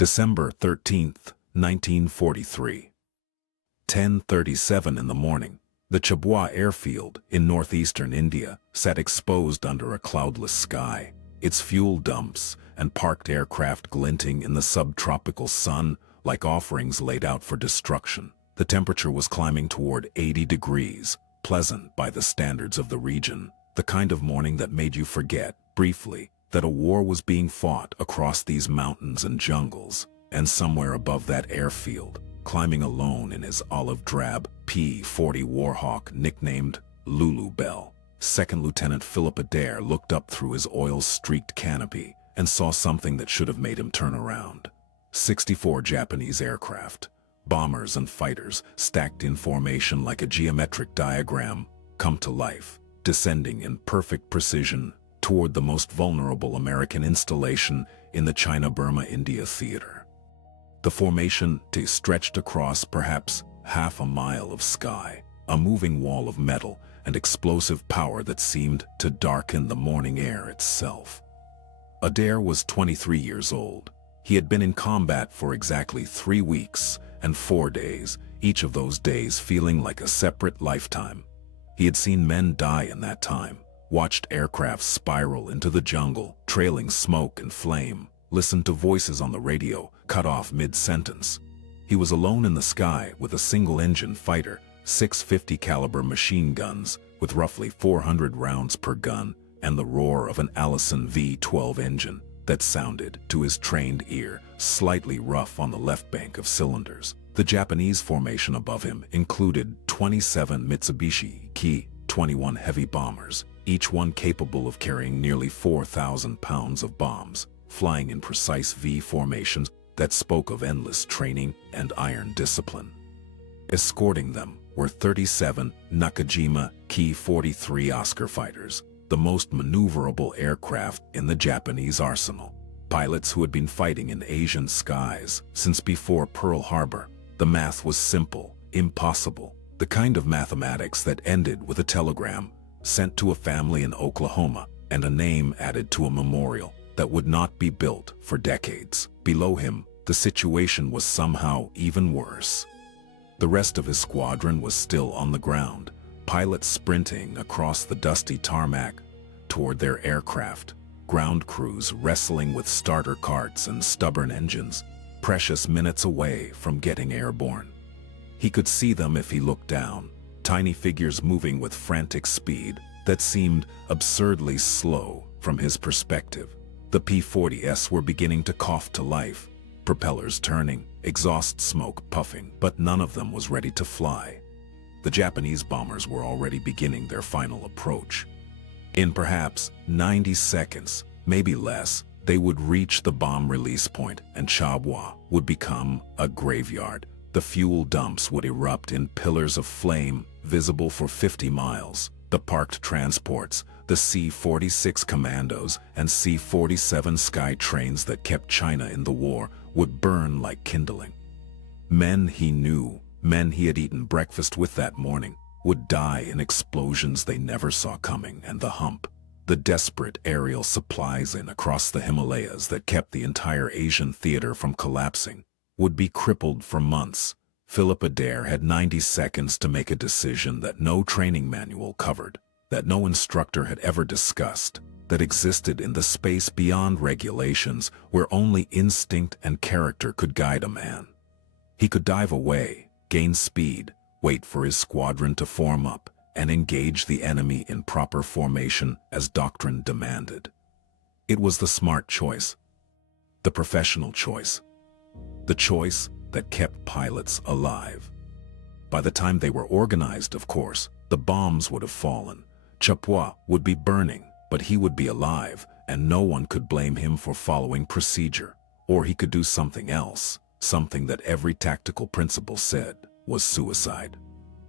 December 13th, 1943. 10:37 in the morning. The Chabua airfield in northeastern India sat exposed under a cloudless sky, its fuel dumps and parked aircraft glinting in the subtropical sun like offerings laid out for destruction. The temperature was climbing toward 80 degrees, pleasant by the standards of the region, the kind of morning that made you forget, briefly, that a war was being fought across these mountains and jungles, and somewhere above that airfield, climbing alone in his olive-drab P-40 Warhawk nicknamed Lulu Bell, Second Lieutenant Philip Adair looked up through his oil-streaked canopy and saw something that should have made him turn around. 64 Japanese aircraft, bombers and fighters stacked in formation like a geometric diagram, come to life, descending in perfect precision toward the most vulnerable American installation in the China-Burma-India theater. The formation stretched across perhaps half a mile of sky, a moving wall of metal and explosive power that seemed to darken the morning air itself. Adair was 23 years old. He had been in combat for exactly 3 weeks and 4 days, each of those days feeling like a separate lifetime. He had seen men die in that time, watched aircraft spiral into the jungle, trailing smoke and flame, listened to voices on the radio, cut off mid-sentence. He was alone in the sky with a single-engine fighter, 650 caliber machine guns with roughly 400 rounds per gun, and the roar of an Allison V12 engine that sounded, to his trained ear, slightly rough on the left bank of cylinders. The Japanese formation above him included 27 Mitsubishi Ki-21 heavy bombers, each one capable of carrying nearly 4,000 pounds of bombs, flying in precise V formations that spoke of endless training and iron discipline. Escorting them were 37 Nakajima Ki-43 Oscar fighters, the most maneuverable aircraft in the Japanese arsenal. Pilots who had been fighting in Asian skies since before Pearl Harbor. The math was simple, impossible, the kind of mathematics that ended with a telegram sent to a family in Oklahoma and a name added to a memorial that would not be built for decades. Below him, the situation was somehow even worse. The rest of his squadron was still on the ground, pilots sprinting across the dusty tarmac toward their aircraft, ground crews wrestling with starter carts and stubborn engines, precious minutes away from getting airborne. He could see them if he looked down, tiny figures moving with frantic speed that seemed absurdly slow from his perspective. The P-40s were beginning to cough to life, propellers turning, exhaust smoke puffing, but none of them was ready to fly. The Japanese bombers were already beginning their final approach. In perhaps 90 seconds, maybe less, they would reach the bomb release point and Chabua would become a graveyard. The fuel dumps would erupt in pillars of flame, visible for 50 miles. The parked transports, the C-46 commandos and C-47 sky trains that kept China in the war, would burn like kindling. Men he knew, men he had eaten breakfast with that morning, would die in explosions they never saw coming, and the hump, the desperate aerial supplies in across the Himalayas that kept the entire Asian theater from collapsing, would be crippled for months. Philip Adair had 90 seconds to make a decision that no training manual covered, that no instructor had ever discussed, that existed in the space beyond regulations where only instinct and character could guide a man. He could dive away, gain speed, wait for his squadron to form up, and engage the enemy in proper formation as doctrine demanded. It was the smart choice, the professional choice, the choice that kept pilots alive. By the time they were organized, of course, the bombs would have fallen. Chabua would be burning, but he would be alive, and no one could blame him for following procedure. Or he could do something else, something that every tactical principle said was suicide.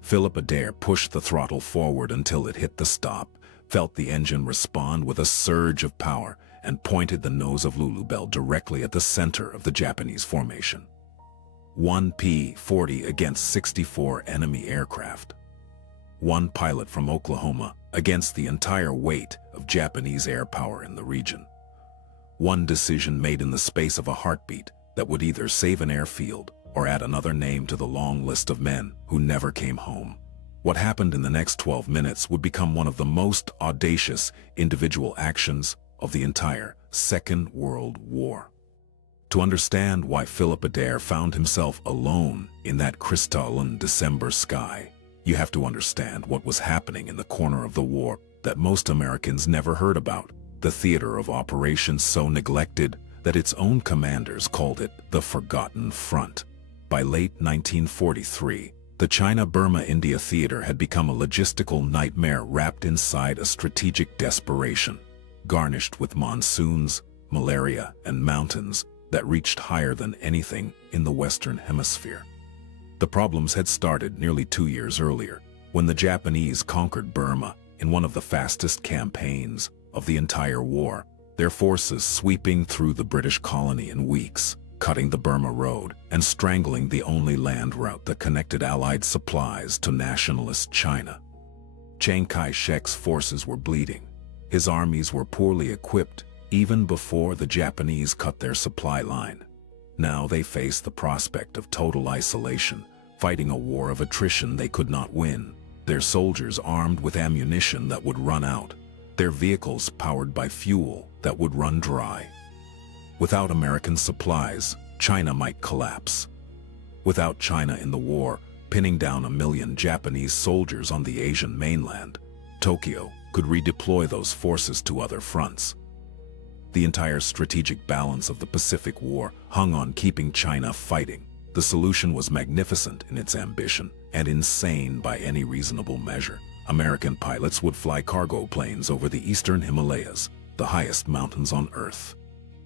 Philip Adair pushed the throttle forward until it hit the stop, felt the engine respond with a surge of power, and pointed the nose of Lulu Bell directly at the center of the Japanese formation. 1 P-40 against 64 enemy aircraft. One pilot from Oklahoma against the entire weight of Japanese air power in the region. One decision made in the space of a heartbeat, that would either save an airfield or add another name to the long list of men who never came home. What happened in the next 12 minutes would become one of the most audacious individual actions of the entire Second World War. To understand why Philip Adair found himself alone in that crystalline December sky, you have to understand what was happening in the corner of the war that most Americans never heard about, the theater of operations so neglected that its own commanders called it the Forgotten Front. By late 1943, the China-Burma-India theater had become a logistical nightmare wrapped inside a strategic desperation, garnished with monsoons, malaria, and mountains that reached higher than anything in the Western Hemisphere. The problems had started nearly 2 years earlier, when the Japanese conquered Burma in one of the fastest campaigns of the entire war, their forces sweeping through the British colony in weeks, cutting the Burma Road and strangling the only land route that connected Allied supplies to nationalist China. Chiang Kai-shek's forces were bleeding. His armies were poorly equipped even before the Japanese cut their supply line. Now they faced the prospect of total isolation, fighting a war of attrition they could not win, their soldiers armed with ammunition that would run out, their vehicles powered by fuel that would run dry. Without American supplies, China might collapse. Without China in the war, pinning down 1 million Japanese soldiers on the Asian mainland, Tokyo could redeploy those forces to other fronts. The entire strategic balance of the Pacific War hung on keeping China fighting. The solution was magnificent in its ambition and insane by any reasonable measure. American pilots would fly cargo planes over the eastern Himalayas, the highest mountains on Earth,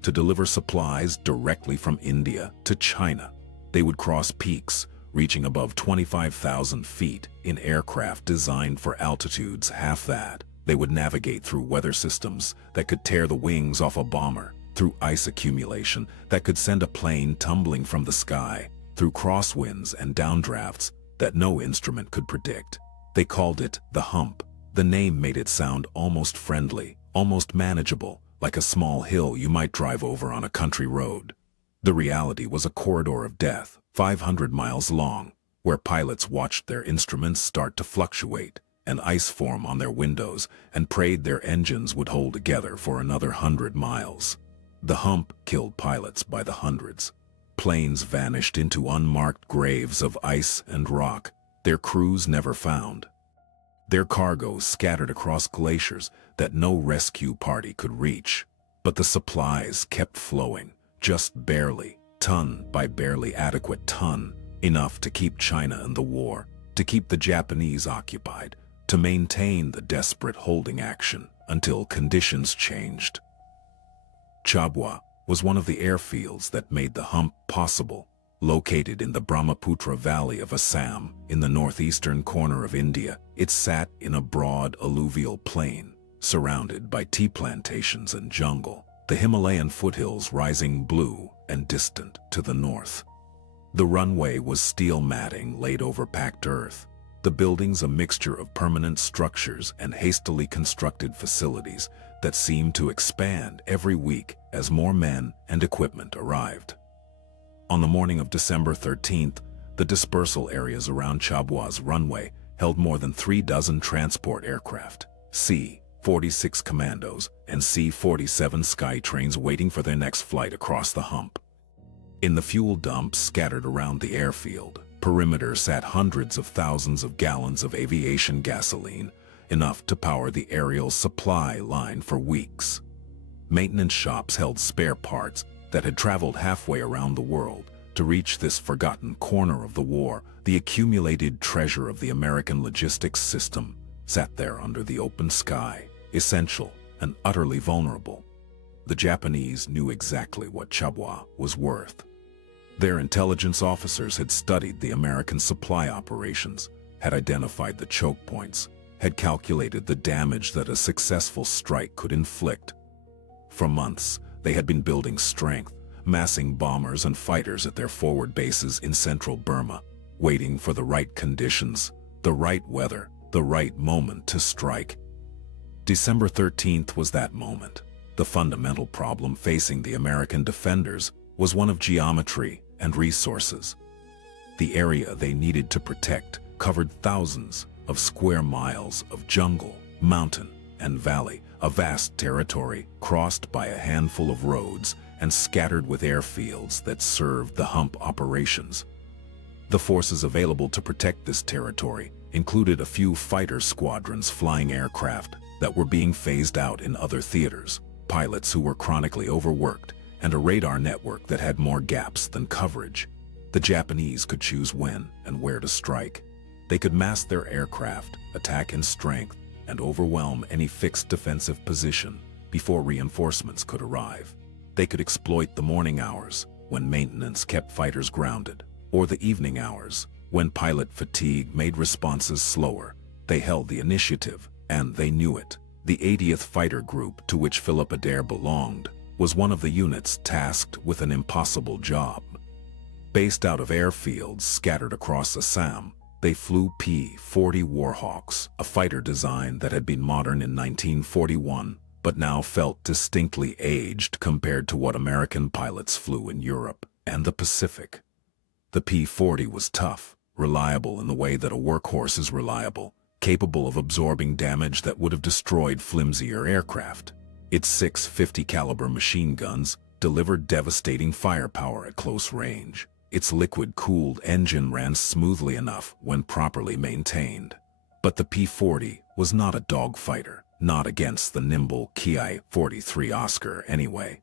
to deliver supplies directly from India to China. They would cross peaks reaching above 25,000 feet in aircraft designed for altitudes half that. They would navigate through weather systems that could tear the wings off a bomber, through ice accumulation that could send a plane tumbling from the sky, through crosswinds and downdrafts that no instrument could predict. They called it the hump. The name made it sound almost friendly, almost manageable, like a small hill you might drive over on a country road. The reality was a corridor of death, 500 miles long, where pilots watched their instruments start to fluctuate and ice form on their windows and prayed their engines would hold together for another 100 miles. The hump killed pilots by the hundreds. Planes vanished into unmarked graves of ice and rock, their crews never found. Their cargo scattered across glaciers that no rescue party could reach. But the supplies kept flowing, just barely, ton by barely adequate ton, enough to keep China in the war, to keep the Japanese occupied, to maintain the desperate holding action until conditions changed. Chabua was one of the airfields that made the hump possible. Located in the Brahmaputra Valley of Assam, in the northeastern corner of India, it sat in a broad alluvial plain, surrounded by tea plantations and jungle, the Himalayan foothills rising blue and distant to the north. The runway was steel matting laid over packed earth, the buildings a mixture of permanent structures and hastily constructed facilities that seemed to expand every week as more men and equipment arrived. On the morning of December 13th, the dispersal areas around Chabua's runway held more than 36 transport aircraft, C-46 Commandos, and C-47 Skytrains waiting for their next flight across the hump. In the fuel dumps scattered around the airfield perimeter sat hundreds of thousands of gallons of aviation gasoline, enough to power the aerial supply line for weeks. Maintenance shops held spare parts that had traveled halfway around the world to reach this forgotten corner of the war. The accumulated treasure of the American logistics system sat there under the open sky, essential and utterly vulnerable. The Japanese knew exactly what Chabua was worth. Their intelligence officers had studied the American supply operations, had identified the choke points, had calculated the damage that a successful strike could inflict. For months, they had been building strength, massing bombers and fighters at their forward bases in central Burma, waiting for the right conditions, the right weather, the right moment to strike. December 13th was that moment. The fundamental problem facing the American defenders was one of geometry and resources. The area they needed to protect covered thousands of square miles of jungle, mountain, and valley, a vast territory crossed by a handful of roads and scattered with airfields that served the hump operations. The forces available to protect this territory included a few fighter squadrons flying aircraft that were being phased out in other theaters, pilots who were chronically overworked, and a radar network that had more gaps than coverage. The Japanese could choose when and where to strike. They could mass their aircraft, attack in strength, and overwhelm any fixed defensive position before reinforcements could arrive. They could exploit the morning hours, when maintenance kept fighters grounded, or the evening hours, when pilot fatigue made responses slower. They held the initiative, and they knew it. The 80th Fighter Group, to which Philip Adair belonged, was one of the units tasked with an impossible job. Based out of airfields scattered across Assam, they flew P-40 Warhawks, a fighter design that had been modern in 1941, but now felt distinctly aged compared to what American pilots flew in Europe and the Pacific. The P-40 was tough, reliable in the way that a workhorse is reliable, capable of absorbing damage that would have destroyed flimsier aircraft. Its 650 caliber machine guns delivered devastating firepower at close range. Its liquid-cooled engine ran smoothly enough when properly maintained. But the P-40 was not a dogfighter, not against the nimble Ki-43 Oscar anyway.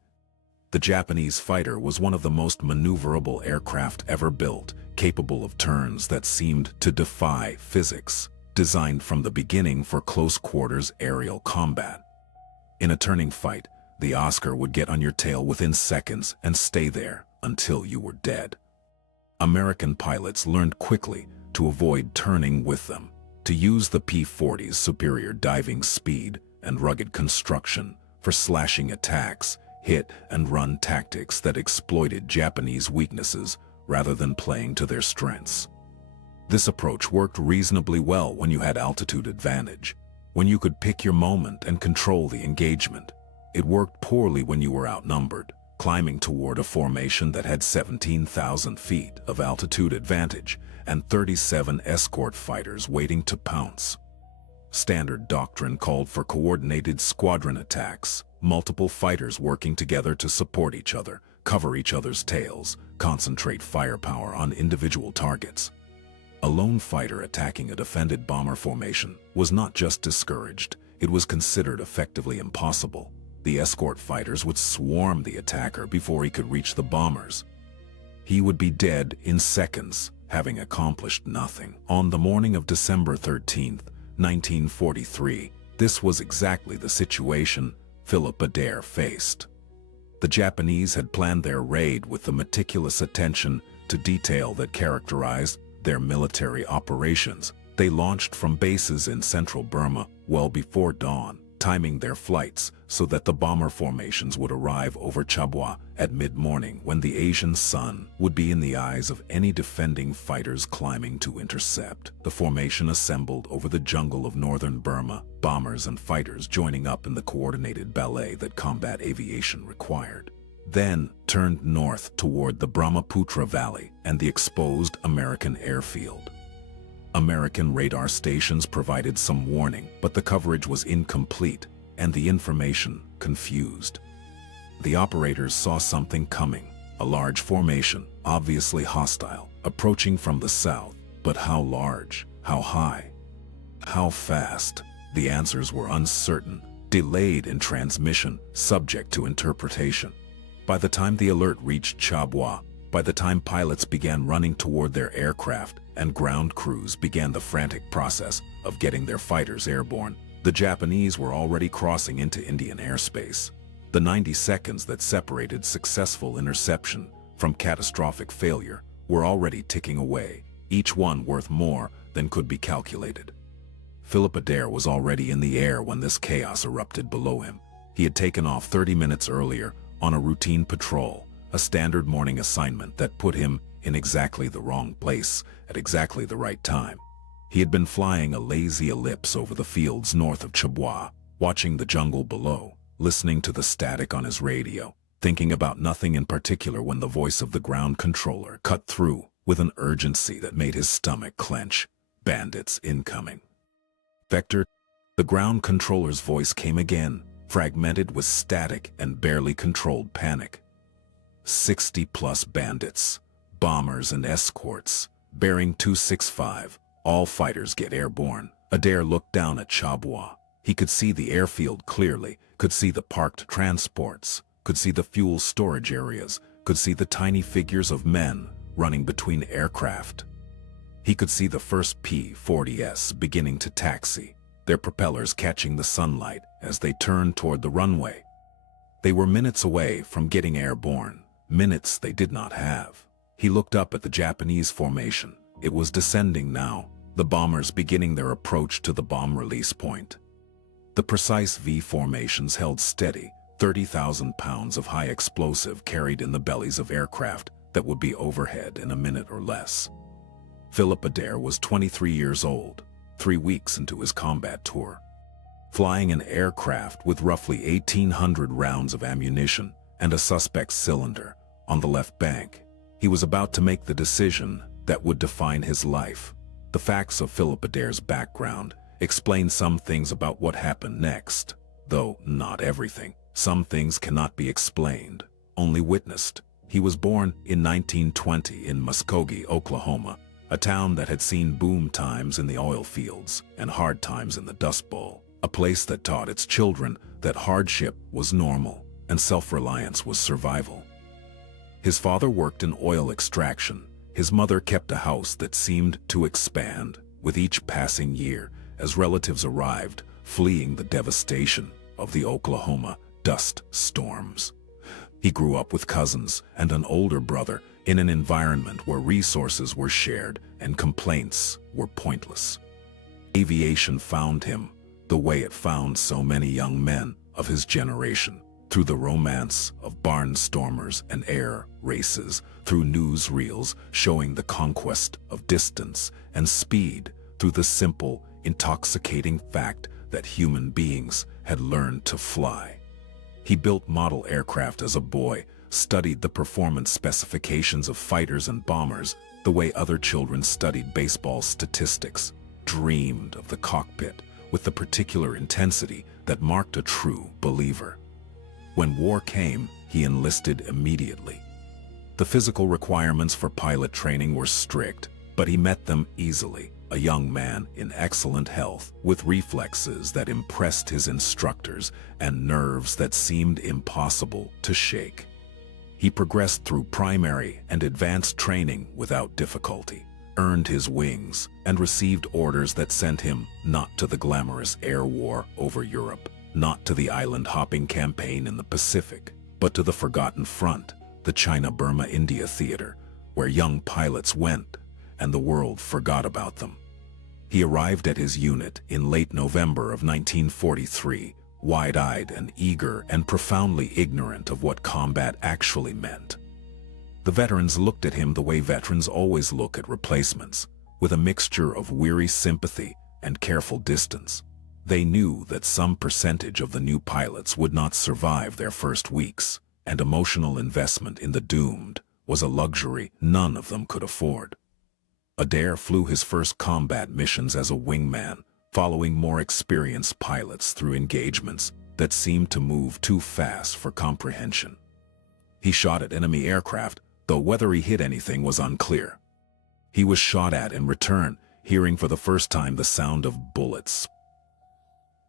The Japanese fighter was one of the most maneuverable aircraft ever built, capable of turns that seemed to defy physics, designed from the beginning for close-quarters aerial combat. In a turning fight, the Oscar would get on your tail within seconds and stay there until you were dead. American pilots learned quickly to avoid turning with them, to use the P-40's superior diving speed and rugged construction for slashing attacks, hit-and-run tactics that exploited Japanese weaknesses rather than playing to their strengths. This approach worked reasonably well when you had altitude advantage, when you could pick your moment and control the engagement. It worked poorly when you were outnumbered, climbing toward a formation that had 17,000 feet of altitude advantage and 37 escort fighters waiting to pounce. Standard doctrine called for coordinated squadron attacks, multiple fighters working together to support each other, cover each other's tails, concentrate firepower on individual targets. A lone fighter attacking a defended bomber formation was not just discouraged, it was considered effectively impossible. The escort fighters would swarm the attacker before he could reach the bombers. He would be dead in seconds, having accomplished nothing. On the morning of December 13, 1943, this was exactly the situation Philip Adair faced. The Japanese had planned their raid with the meticulous attention to detail that characterized their military operations. They launched from bases in central Burma well before dawn, timing their flights so that the bomber formations would arrive over Chabua at mid-morning when the Asian sun would be in the eyes of any defending fighters climbing to intercept. The formation assembled over the jungle of northern Burma, bombers and fighters joining up in the coordinated ballet that combat aviation required. Then turned north toward the Brahmaputra Valley and the exposed American airfield. American radar stations provided some warning, but the coverage was incomplete and the information confused. The operators saw something coming, a large formation, obviously hostile, approaching from the south. But how large? How high? How fast? The answers were uncertain, delayed in transmission, subject to interpretation. By the time the alert reached Chabua, by the time pilots began running toward their aircraft and ground crews began the frantic process of getting their fighters airborne, the Japanese were already crossing into Indian airspace. The 90 seconds that separated successful interception from catastrophic failure were already ticking away, each one worth more than could be calculated. Philip Adair was already in the air when this chaos erupted below him. He had taken off 30 minutes earlier on a routine patrol, a standard morning assignment that put him in exactly the wrong place at exactly the right time. He had been flying a lazy ellipse over the fields north of Chabua, watching the jungle below, listening to the static on his radio. thinking about nothing in particular when the voice of the ground controller cut through with an urgency that made his stomach clench. Bandits incoming. Vector. The ground controller's voice came again, fragmented with static and barely controlled panic. 60-plus bandits, bombers and escorts, bearing 265, all fighters get airborne. Adair looked down at Chabua. He could see the airfield clearly, could see the parked transports, could see the fuel storage areas, could see the tiny figures of men running between aircraft. He could see the first P-40s beginning to taxi, their propellers catching the sunlight as they turned toward the runway. They were minutes away from getting airborne, minutes they did not have. He looked up at the Japanese formation. It was descending now, the bombers beginning their approach to the bomb release point. The precise V formations held steady, 30,000 pounds of high explosive carried in the bellies of aircraft that would be overhead in a minute or less. Philip Adair was 23 years old, 3 weeks into his combat tour. Flying an aircraft with roughly 1,800 rounds of ammunition and a suspect cylinder on the left bank, he was about to make the decision that would define his life. The facts of Philip Adair's background explain some things about what happened next, though not everything. Some things cannot be explained, only witnessed. He was born in 1920 in Muskogee, Oklahoma, a town that had seen boom times in the oil fields and hard times in the Dust Bowl, a place that taught its children that hardship was normal and self-reliance was survival. His father worked in oil extraction. His mother kept a house that seemed to expand with each passing year as relatives arrived, fleeing the devastation of the Oklahoma dust storms. He grew up with cousins and an older brother in an environment where resources were shared and complaints were pointless. Aviation found him the way it found so many young men of his generation, through the romance of barnstormers and air races, through newsreels showing the conquest of distance and speed, through the simple, intoxicating fact that human beings had learned to fly. He built model aircraft as a boy, studied the performance specifications of fighters and bombers the way other children studied baseball statistics, dreamed of the cockpit with the particular intensity that marked a true believer. When war came, he enlisted immediately. The physical requirements for pilot training were strict, but he met them easily. A young man in excellent health, with reflexes that impressed his instructors and nerves that seemed impossible to shake. He progressed through primary and advanced training without difficulty, earned his wings, and received orders that sent him not to the glamorous air war over Europe, not to the island-hopping campaign in the Pacific, but to the forgotten front, the China-Burma-India theater, where young pilots went and the world forgot about them. He arrived at his unit in late November of 1943, wide-eyed and eager and profoundly ignorant of what combat actually meant. The veterans looked at him the way veterans always look at replacements, with a mixture of weary sympathy and careful distance. They knew that some percentage of the new pilots would not survive their first weeks, and emotional investment in the doomed was a luxury none of them could afford. Adair flew his first combat missions as a wingman, following more experienced pilots through engagements that seemed to move too fast for comprehension. He shot at enemy aircraft, though whether he hit anything was unclear. He was shot at in return, hearing for the first time the sound of bullets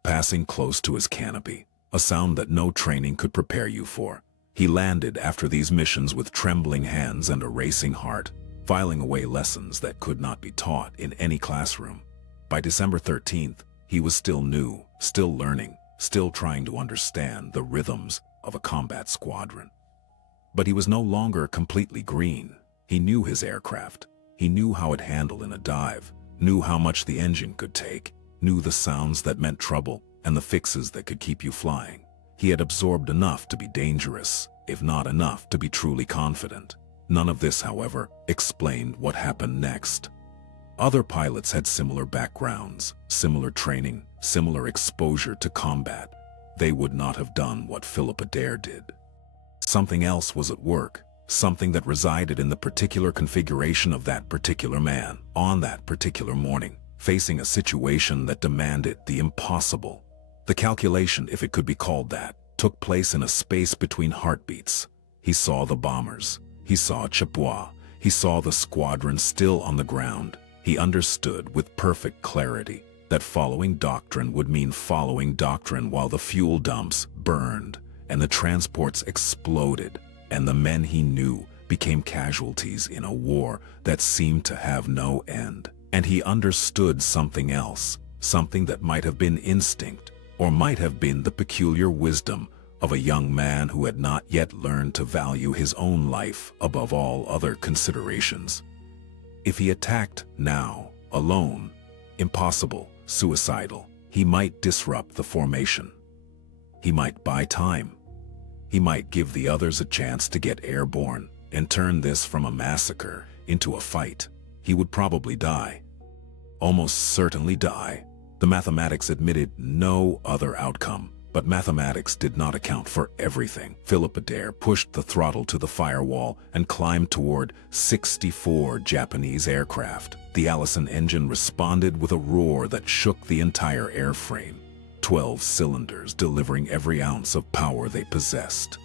passing close to his canopy, a sound that no training could prepare you for. He landed after these missions with trembling hands and a racing heart, filing away lessons that could not be taught in any classroom. By December 13th, he was still new, still learning, still trying to understand the rhythms of a combat squadron. But he was no longer completely green. He knew his aircraft. He knew how it handled in a dive, knew how much the engine could take, knew the sounds that meant trouble and the fixes that could keep you flying. He had absorbed enough to be dangerous, if not enough to be truly confident. None of this, however, explained what happened next. Other pilots had similar backgrounds, similar training, similar exposure to combat. They would not have done what Philip Adair did. Something else was at work, something that resided in the particular configuration of that particular man, on that particular morning, facing a situation that demanded the impossible. The calculation, if it could be called that, took place in a space between heartbeats. He saw the bombers. He saw Chabua. He saw the squadron still on the ground. He understood with perfect clarity that following doctrine would mean following doctrine while the fuel dumps burned and the transports exploded and the men he knew became casualties in a war that seemed to have no end. And he understood something else, something that might have been instinct or might have been the peculiar wisdom of a young man who had not yet learned to value his own life above all other considerations. If he attacked now, alone, impossible, suicidal, he might disrupt the formation. He might buy time. He might give the others a chance to get airborne and turn this from a massacre into a fight. He would probably die. Almost certainly die. The mathematics admitted no other outcome, but mathematics did not account for everything. Philip Adair pushed the throttle to the firewall and climbed toward 64 Japanese aircraft. The Allison engine responded with a roar that shook the entire airframe, 12 cylinders delivering every ounce of power they possessed.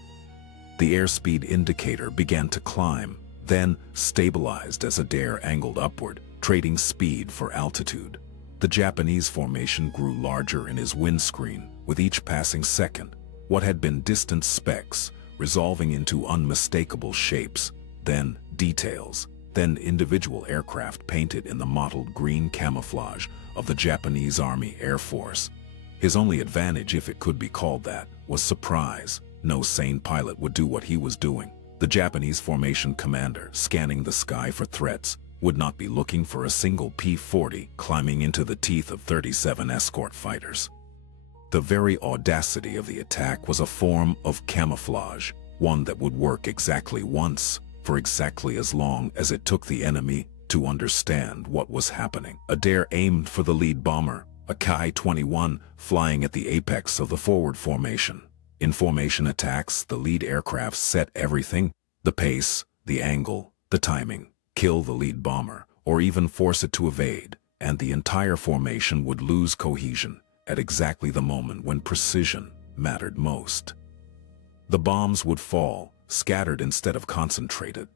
The airspeed indicator began to climb, then stabilized as Adair angled upward, trading speed for altitude. The Japanese formation grew larger in his windscreen with each passing second. What had been distant specks resolving into unmistakable shapes, then details, then individual aircraft painted in the mottled green camouflage of the Japanese Army Air Force. His only advantage, if it could be called that, was surprise. No sane pilot would do what he was doing. The Japanese formation commander, scanning the sky for threats, would not be looking for a single P-40 climbing into the teeth of 37 escort fighters. The very audacity of the attack was a form of camouflage, one that would work exactly once, for exactly as long as it took the enemy to understand what was happening. Adair aimed for the lead bomber, a Ki-21, flying at the apex of the forward formation. In formation attacks, the lead aircraft set everything, the pace, the angle, the timing, kill the lead bomber, or even force it to evade, and the entire formation would lose cohesion at exactly the moment when precision mattered most. The bombs would fall, scattered instead of concentrated.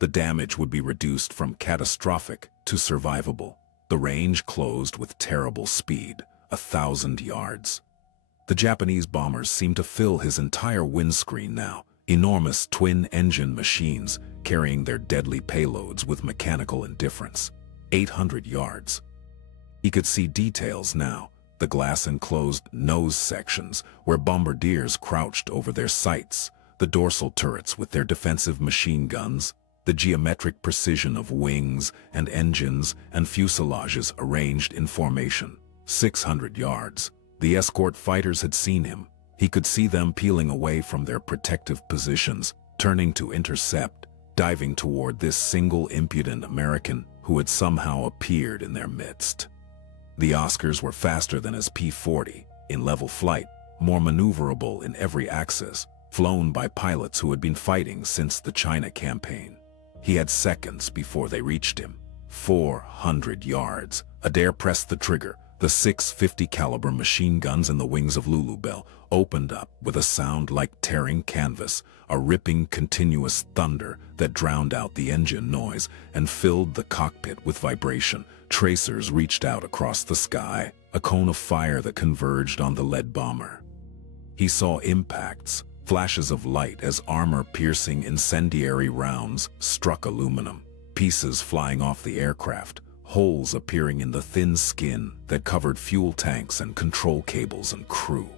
The damage would be reduced from catastrophic to survivable. The range closed with terrible speed, 1,000 yards. The Japanese bombers seemed to fill his entire windscreen now, enormous twin-engine machines carrying their deadly payloads with mechanical indifference. 800 yards. He could see details now, the glass-enclosed nose sections where bombardiers crouched over their sights, the dorsal turrets with their defensive machine guns, the geometric precision of wings and engines and fuselages arranged in formation. 600 yards. The escort fighters had seen him. He could see them peeling away from their protective positions, turning to intercept, diving toward this single impudent American who had somehow appeared in their midst. The Oscars were faster than his P-40, in level flight, more maneuverable in every axis, flown by pilots who had been fighting since the China campaign. He had seconds before they reached him. 400 yards. Adair pressed the trigger. The 650 caliber machine guns in the wings of Lulubelle opened up with a sound like tearing canvas, a ripping continuous thunder that drowned out the engine noise and filled the cockpit with vibration. Tracers reached out across the sky, a cone of fire that converged on the lead bomber. He saw impacts, flashes of light as armor-piercing incendiary rounds struck aluminum, pieces flying off the aircraft, holes appearing in the thin skin that covered fuel tanks and control cables and crew.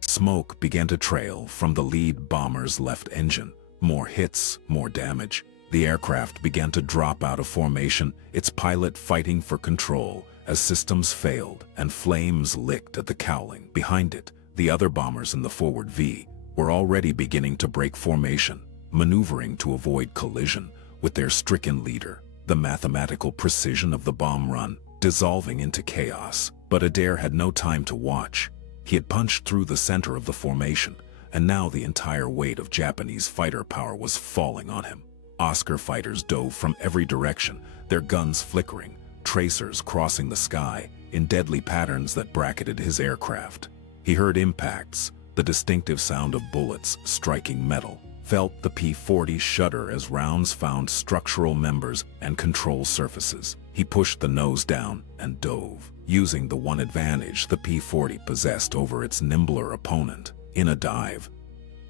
Smoke began to trail from the lead bomber's left engine. More hits, more damage. The aircraft began to drop out of formation, its pilot fighting for control as systems failed and flames licked at the cowling. Behind it, the other bombers in the forward V were already beginning to break formation, maneuvering to avoid collision with their stricken leader. The mathematical precision of the bomb run dissolving into chaos. But Adair had no time to watch. He had punched through the center of the formation, and now the entire weight of Japanese fighter power was falling on him. Oscar fighters dove from every direction, their guns flickering, tracers crossing the sky in deadly patterns that bracketed his aircraft. He heard impacts, the distinctive sound of bullets striking metal, felt the P-40 shudder as rounds found structural members and control surfaces. He pushed the nose down and dove, using the one advantage the P-40 possessed over its nimbler opponent. In a dive,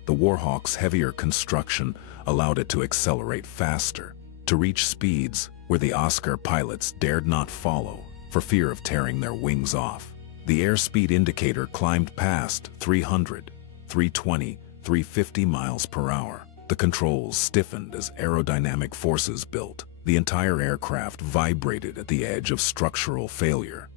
the Warhawk's heavier construction allowed it to accelerate faster, to reach speeds where the Oscar pilots dared not follow for fear of tearing their wings off. The airspeed indicator climbed past 300, 320, 350 miles per hour. The controls stiffened as aerodynamic forces built. The entire aircraft vibrated at the edge of structural failure.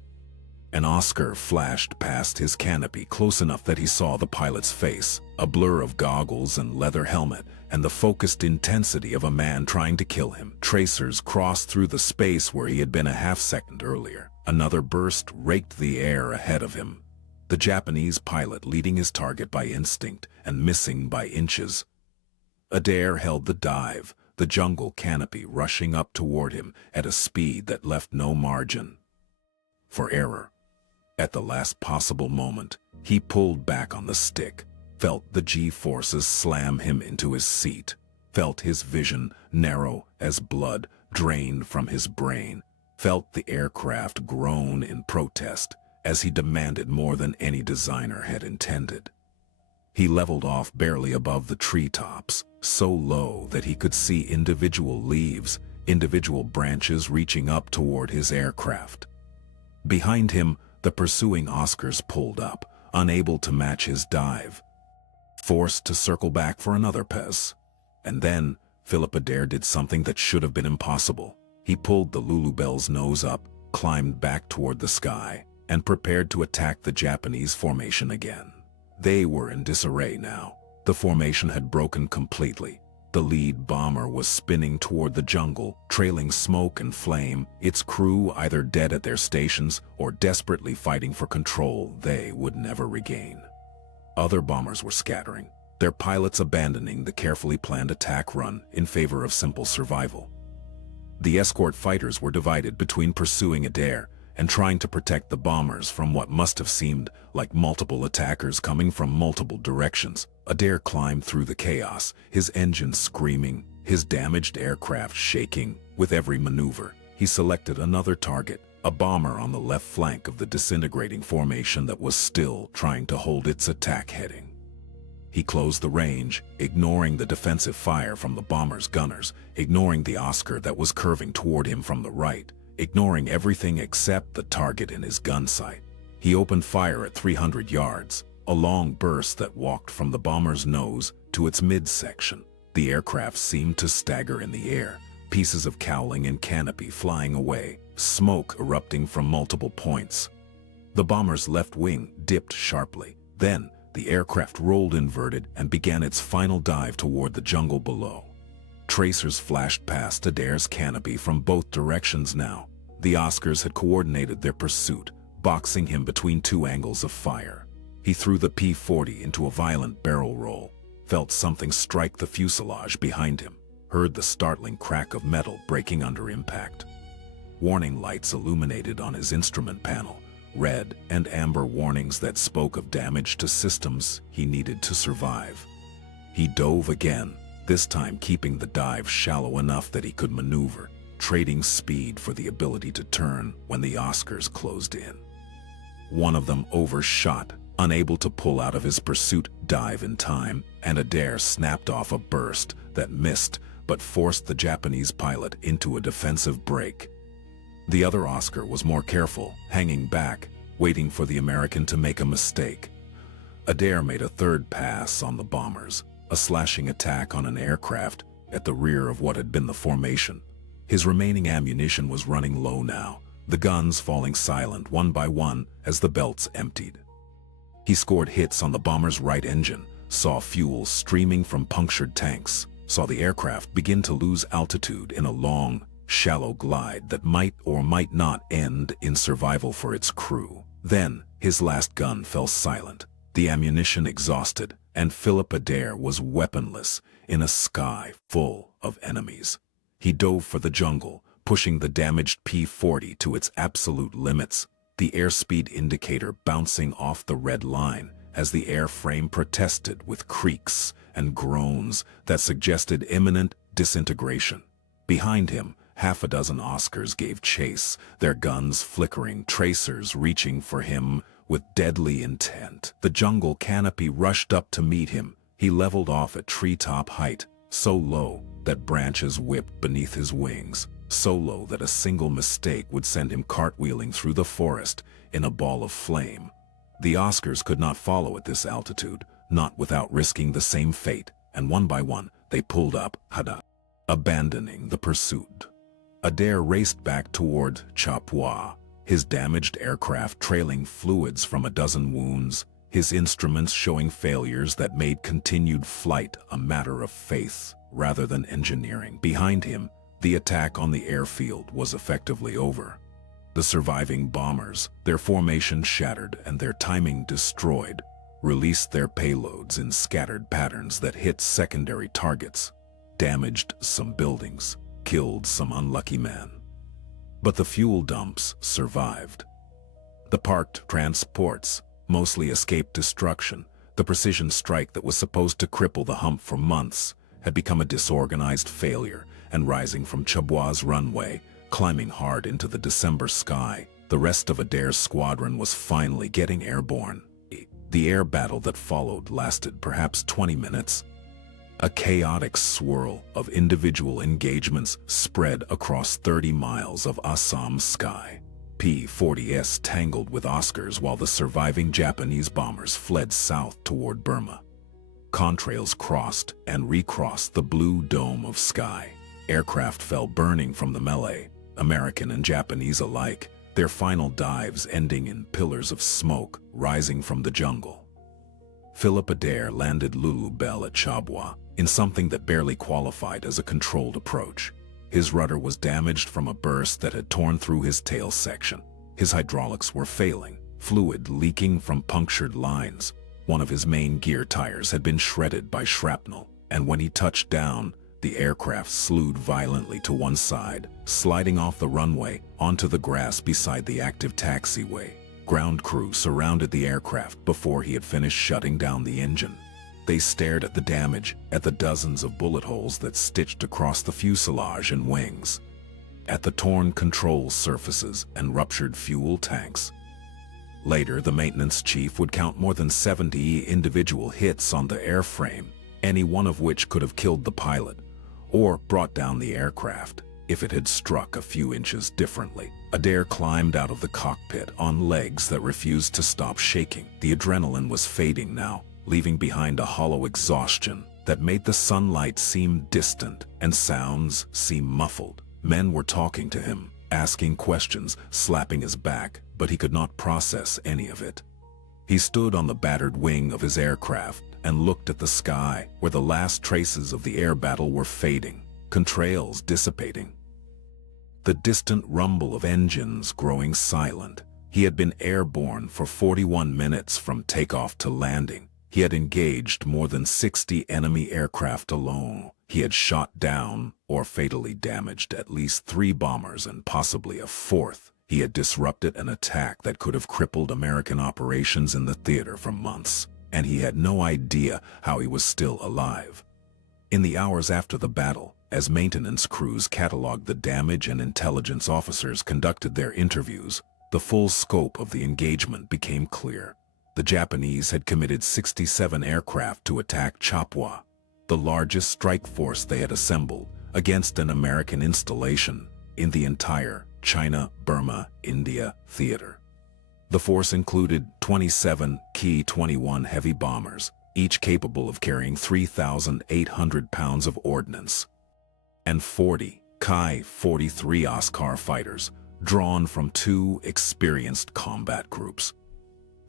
An Oscar flashed past his canopy close enough that he saw the pilot's face, a blur of goggles and leather helmet, and the focused intensity of a man trying to kill him. Tracers crossed through the space where he had been a half-second earlier. Another burst raked the air ahead of him. The Japanese pilot leading his target by instinct and missing by inches. Adair held the dive, the jungle canopy rushing up toward him at a speed that left no margin for error. At the last possible moment, he pulled back on the stick, felt the G-forces slam him into his seat, felt his vision narrow as blood drained from his brain, felt the aircraft groan in protest as he demanded more than any designer had intended. He leveled off barely above the treetops, so low that he could see individual leaves, individual branches reaching up toward his aircraft. Behind him, the pursuing Oscars pulled up, unable to match his dive, forced to circle back for another pass. And then, Philip Adair did something that should have been impossible. He pulled the Lulubelle's nose up, climbed back toward the sky, and prepared to attack the Japanese formation again. They were in disarray now. The formation had broken completely. The lead bomber was spinning toward the jungle, trailing smoke and flame, its crew either dead at their stations or desperately fighting for control they would never regain. Other bombers were scattering, their pilots abandoning the carefully planned attack run in favor of simple survival. The escort fighters were divided between pursuing Adair and trying to protect the bombers from what must have seemed like multiple attackers coming from multiple directions. Adair climbed through the chaos, his engines screaming, his damaged aircraft shaking. With every maneuver, he selected another target, a bomber on the left flank of the disintegrating formation that was still trying to hold its attack heading. He closed the range, ignoring the defensive fire from the bomber's gunners, ignoring the Oscar that was curving toward him from the right, ignoring everything except the target in his gun sight. He opened fire at 300 yards, a long burst that walked from the bomber's nose to its midsection. The aircraft seemed to stagger in the air, pieces of cowling and canopy flying away, smoke erupting from multiple points. The bomber's left wing dipped sharply. Then, the aircraft rolled inverted and began its final dive toward the jungle below. Tracers flashed past Adair's canopy from both directions now. The Oscars had coordinated their pursuit, boxing him between two angles of fire. He threw the P-40 into a violent barrel roll, felt something strike the fuselage behind him, heard the startling crack of metal breaking under impact. Warning lights illuminated on his instrument panel, red and amber warnings that spoke of damage to systems he needed to survive. He dove again, this time keeping the dive shallow enough that he could maneuver, trading speed for the ability to turn when the Oscars closed in. One of them overshot, unable to pull out of his pursuit dive in time, and Adair snapped off a burst that missed but forced the Japanese pilot into a defensive break. The other Oscar was more careful, hanging back, waiting for the American to make a mistake. Adair made a third pass on the bombers, a slashing attack on an aircraft at the rear of what had been the formation. His remaining ammunition was running low now, the guns falling silent one by one as the belts emptied. He scored hits on the bomber's right engine, saw fuel streaming from punctured tanks, saw the aircraft begin to lose altitude in a long, shallow glide that might or might not end in survival for its crew. Then, his last gun fell silent, the ammunition exhausted, and Philip Adair was weaponless in a sky full of enemies. He dove for the jungle, pushing the damaged P-40 to its absolute limits, the airspeed indicator bouncing off the red line as the airframe protested with creaks and groans that suggested imminent disintegration. Behind him, half a dozen Oscars gave chase, their guns flickering, tracers reaching for him with deadly intent. The jungle canopy rushed up to meet him. He leveled off at treetop height, so low that branches whipped beneath his wings, so low that a single mistake would send him cartwheeling through the forest in a ball of flame. The Oscars could not follow at this altitude, not without risking the same fate, and one by one they pulled up, abandoning the pursuit. Adair raced back toward Chabua, his damaged aircraft trailing fluids from a dozen wounds, his instruments showing failures that made continued flight a matter of faith rather than engineering. Behind him, the attack on the airfield was effectively over. The surviving bombers, their formation shattered and their timing destroyed, released their payloads in scattered patterns that hit secondary targets, damaged some buildings, killed some unlucky men. But the fuel dumps survived. The parked transports mostly escaped destruction. The precision strike that was supposed to cripple the hump for months had become a disorganized failure, and rising from Chabua's runway, climbing hard into the December sky, the rest of Adair's squadron was finally getting airborne. The air battle that followed lasted perhaps 20 minutes. A chaotic swirl of individual engagements spread across 30 miles of Assam sky. P-40s tangled with Oscars while the surviving Japanese bombers fled south toward Burma. Contrails crossed and recrossed the blue dome of sky. Aircraft fell burning from the melee, American and Japanese alike, their final dives ending in pillars of smoke rising from the jungle. Philip Adair landed Lulu Bell at Chabua in something that barely qualified as a controlled approach. His rudder was damaged from a burst that had torn through his tail section. His hydraulics were failing, fluid leaking from punctured lines. One of his main gear tires had been shredded by shrapnel, and when he touched down, the aircraft slewed violently to one side, sliding off the runway onto the grass beside the active taxiway. Ground crew surrounded the aircraft before he had finished shutting down the engine. They stared at the damage, at the dozens of bullet holes that stitched across the fuselage and wings, at the torn control surfaces and ruptured fuel tanks. Later, the maintenance chief would count more than 70 individual hits on the airframe, any one of which could have killed the pilot or brought down the aircraft if it had struck a few inches differently. Adair climbed out of the cockpit on legs that refused to stop shaking. The adrenaline was fading now, leaving behind a hollow exhaustion that made the sunlight seem distant and sounds seem muffled. Men were talking to him, asking questions, slapping his back, but he could not process any of it. He stood on the battered wing of his aircraft and looked at the sky where the last traces of the air battle were fading, contrails dissipating. The distant rumble of engines growing silent. He had been airborne for 41 minutes from takeoff to landing. He had engaged more than 60 enemy aircraft alone. He had shot down or fatally damaged at least 3 bombers and possibly a 4th. He had disrupted an attack that could have crippled American operations in the theater for months, and he had no idea how he was still alive. In the hours after the battle, as maintenance crews cataloged the damage and intelligence officers conducted their interviews, the full scope of the engagement became clear. The Japanese had committed 67 aircraft to attack Chabua, the largest strike force they had assembled against an American installation in the entire China-Burma-India theater. The force included 27 Ki-21 heavy bombers, each capable of carrying 3,800 pounds of ordnance, and 40 Ki-43 Oscar fighters, drawn from 2 experienced combat groups.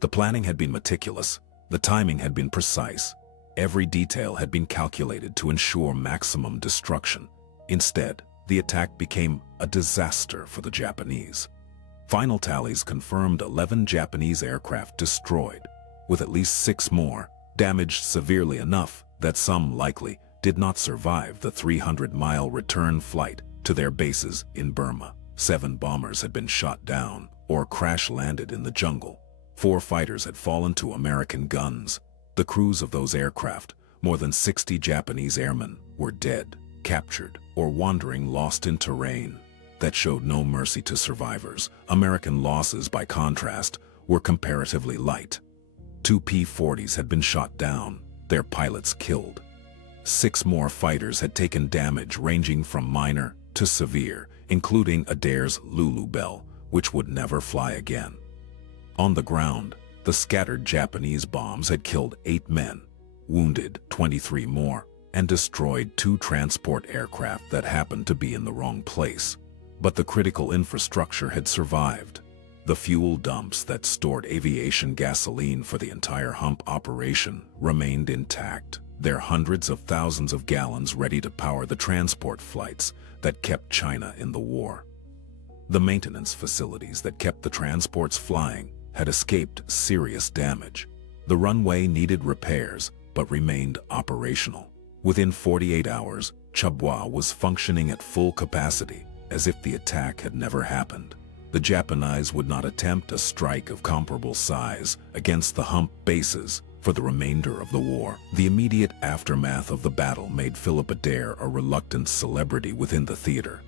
The planning had been meticulous, the timing had been precise, every detail had been calculated to ensure maximum destruction. Instead, the attack became a disaster for the Japanese. Final tallies confirmed 11 Japanese aircraft destroyed, with at least 6 more damaged severely enough that some likely did not survive the 300-mile return flight to their bases in Burma. 7 bombers had been shot down or crash-landed in the jungle. 4 fighters had fallen to American guns. The crews of those aircraft, more than 60 Japanese airmen, were dead, captured, or wandering lost in terrain that showed no mercy to survivors. American losses, by contrast, were comparatively light. 2 P-40s had been shot down, their pilots killed. 6 more fighters had taken damage ranging from minor to severe, including Adair's Lulu Bell, which would never fly again. On the ground, the scattered Japanese bombs had killed 8 men, wounded 23 more, and destroyed 2 transport aircraft that happened to be in the wrong place. But the critical infrastructure had survived. The fuel dumps that stored aviation gasoline for the entire hump operation remained intact, their hundreds of thousands of gallons ready to power the transport flights that kept China in the war. The maintenance facilities that kept the transports flying had escaped serious damage. The runway needed repairs but remained operational. Within 48 hours, Chabua was functioning at full capacity, as if the attack had never happened. The Japanese would not attempt a strike of comparable size against the hump bases for the remainder of the war. The immediate aftermath of the battle made Philip Adair a reluctant celebrity within the theater.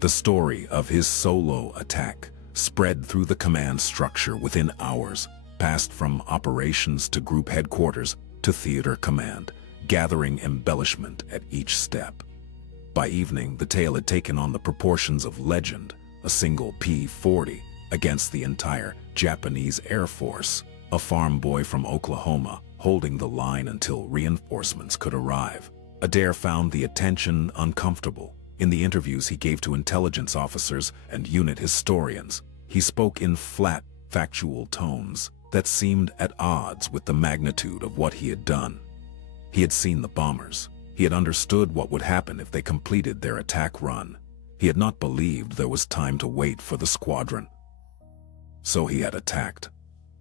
The story of his solo attack spread through the command structure within hours, passed from operations to group headquarters to theater command, gathering embellishment at each step. By evening, the tale had taken on the proportions of legend, a single P-40 against the entire Japanese Air Force, a farm boy from Oklahoma holding the line until reinforcements could arrive. Adair found the attention uncomfortable. In the interviews he gave to intelligence officers and unit historians, he spoke in flat, factual tones that seemed at odds with the magnitude of what he had done. He had seen the bombers. He had understood what would happen if they completed their attack run. He had not believed there was time to wait for the squadron. So he had attacked.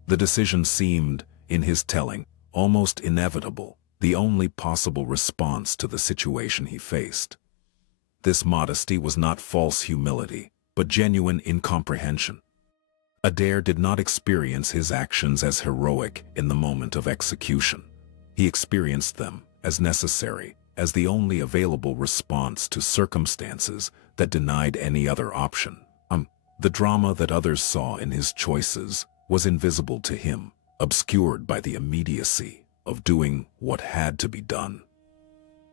The decision seemed, in his telling, almost inevitable, the only possible response to the situation he faced. This modesty was not false humility, but genuine incomprehension. Adair did not experience his actions as heroic in the moment of execution. He experienced them as necessary, as the only available response to circumstances that denied any other option. The drama that others saw in his choices was invisible to him, obscured by the immediacy of doing what had to be done.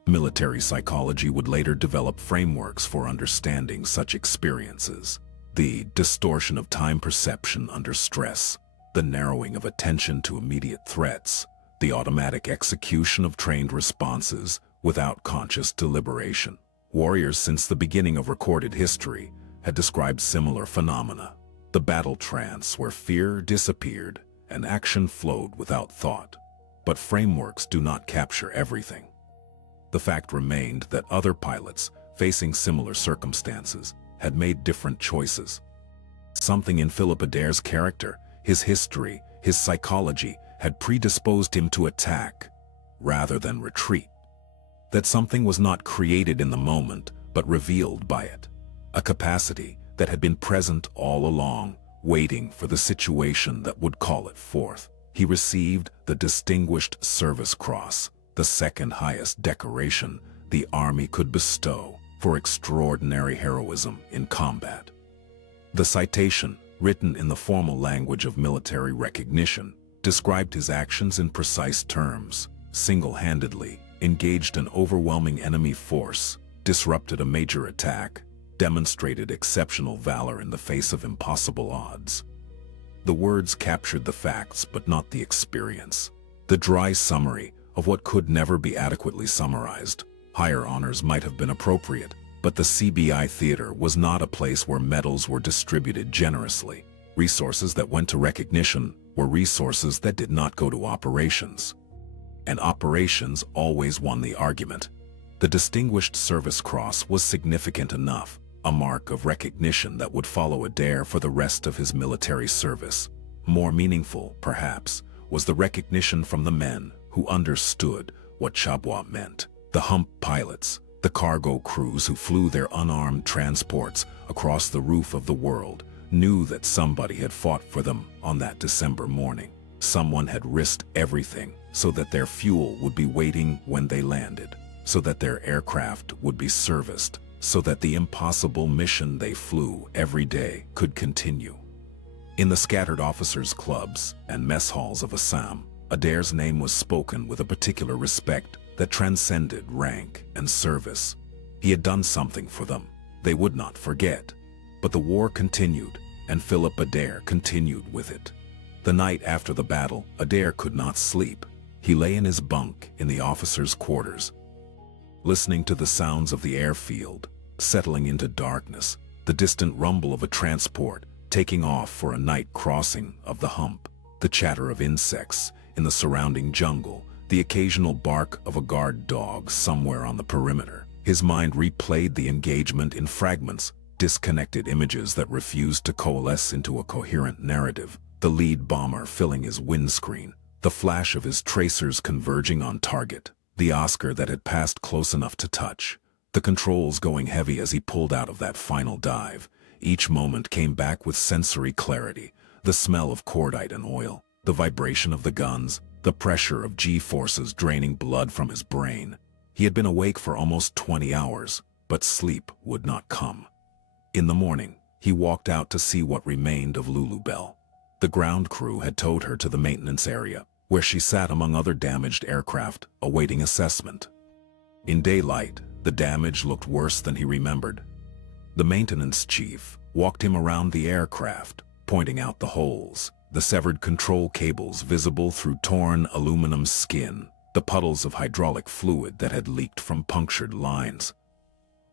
Military psychology would later develop frameworks for understanding such experiences. The distortion of time perception under stress, the narrowing of attention to immediate threats, the automatic execution of trained responses without conscious deliberation. Warriors since the beginning of recorded history had described similar phenomena. The battle trance where fear disappeared and action flowed without thought. But frameworks do not capture everything. The fact remained that other pilots, facing similar circumstances, had made different choices. Something in Philip Adair's character, his history, his psychology, had predisposed him to attack rather than retreat. That something was not created in the moment, but revealed by it. A capacity that had been present all along, waiting for the situation that would call it forth. He received the Distinguished Service Cross, the second highest decoration the Army could bestow for extraordinary heroism in combat. The citation, written in the formal language of military recognition, described his actions in precise terms: single-handedly engaged an overwhelming enemy force, disrupted a major attack, demonstrated exceptional valor in the face of impossible odds. The words captured the facts but not the experience. The dry summary of what could never be adequately summarized. Higher honors might have been appropriate, but the CBI theater was not a place where medals were distributed generously. Resources that went to recognition were resources that did not go to operations. And operations always won the argument. The Distinguished Service Cross was significant enough, a mark of recognition that would follow Adair for the rest of his military service. More meaningful, perhaps, was the recognition from the men who who understood what Chabua meant. The hump pilots, the cargo crews who flew their unarmed transports across the roof of the world, knew that somebody had fought for them on that December morning. Someone had risked everything so that their fuel would be waiting when they landed, so that their aircraft would be serviced, so that the impossible mission they flew every day could continue. In the scattered officers' clubs and mess halls of Assam, Adair's name was spoken with a particular respect that transcended rank and service. He had done something for them. They would not forget. But the war continued, and Philip Adair continued with it. The night after the battle, Adair could not sleep. He lay in his bunk in the officers' quarters, listening to the sounds of the airfield, settling into darkness, the distant rumble of a transport taking off for a night crossing of the hump, the chatter of insects in the surrounding jungle, the occasional bark of a guard dog somewhere on the perimeter. His mind replayed the engagement in fragments, disconnected images that refused to coalesce into a coherent narrative, the lead bomber filling his windscreen, the flash of his tracers converging on target, the Oscar that had passed close enough to touch, the controls going heavy as he pulled out of that final dive. Each moment came back with sensory clarity, the smell of cordite and oil, the vibration of the guns, the pressure of G-forces draining blood from his brain. He had been awake for almost 20 hours, but sleep would not come. In the morning, he walked out to see what remained of Lulubelle. The ground crew had towed her to the maintenance area, where she sat among other damaged aircraft, awaiting assessment. In daylight, the damage looked worse than he remembered. The maintenance chief walked him around the aircraft, pointing out the holes, the severed control cables visible through torn aluminum skin, the puddles of hydraulic fluid that had leaked from punctured lines.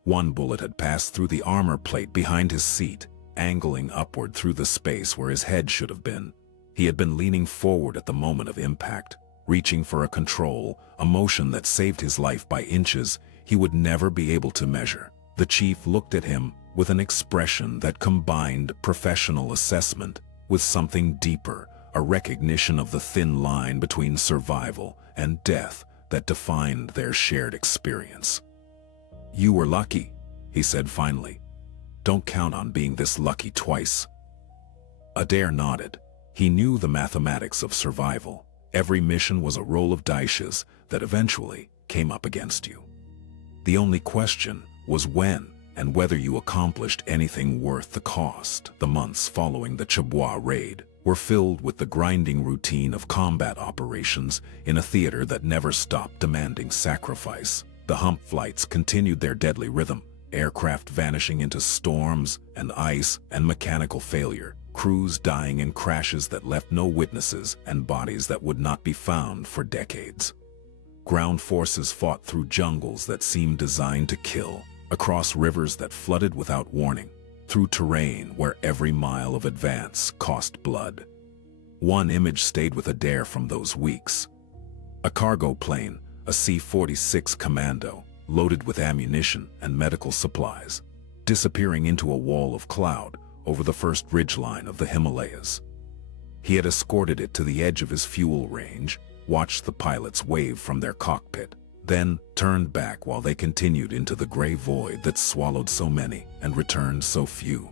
One bullet had passed through the armor plate behind his seat, angling upward through the space where his head should have been. He had been leaning forward at the moment of impact, reaching for a control, a motion that saved his life by inches he would never be able to measure. The chief looked at him with an expression that combined professional assessment with something deeper, a recognition of the thin line between survival and death that defined their shared experience. "You were lucky," he said finally. "Don't count on being this lucky twice." Adair nodded. He knew the mathematics of survival. Every mission was a roll of dice that eventually came up against you. The only question was when and whether you accomplished anything worth the cost. The months following the Chabua raid were filled with the grinding routine of combat operations in a theater that never stopped demanding sacrifice. The hump flights continued their deadly rhythm, aircraft vanishing into storms and ice and mechanical failure, crews dying in crashes that left no witnesses and bodies that would not be found for decades. Ground forces fought through jungles that seemed designed to kill, across rivers that flooded without warning, through terrain where every mile of advance cost blood. One image stayed with Adair from those weeks. A cargo plane, a C-46 Commando, loaded with ammunition and medical supplies, disappearing into a wall of cloud over the first ridgeline of the Himalayas. He had escorted it to the edge of his fuel range, watched the pilots wave from their cockpit, then turned back while they continued into the gray void that swallowed so many and returned so few.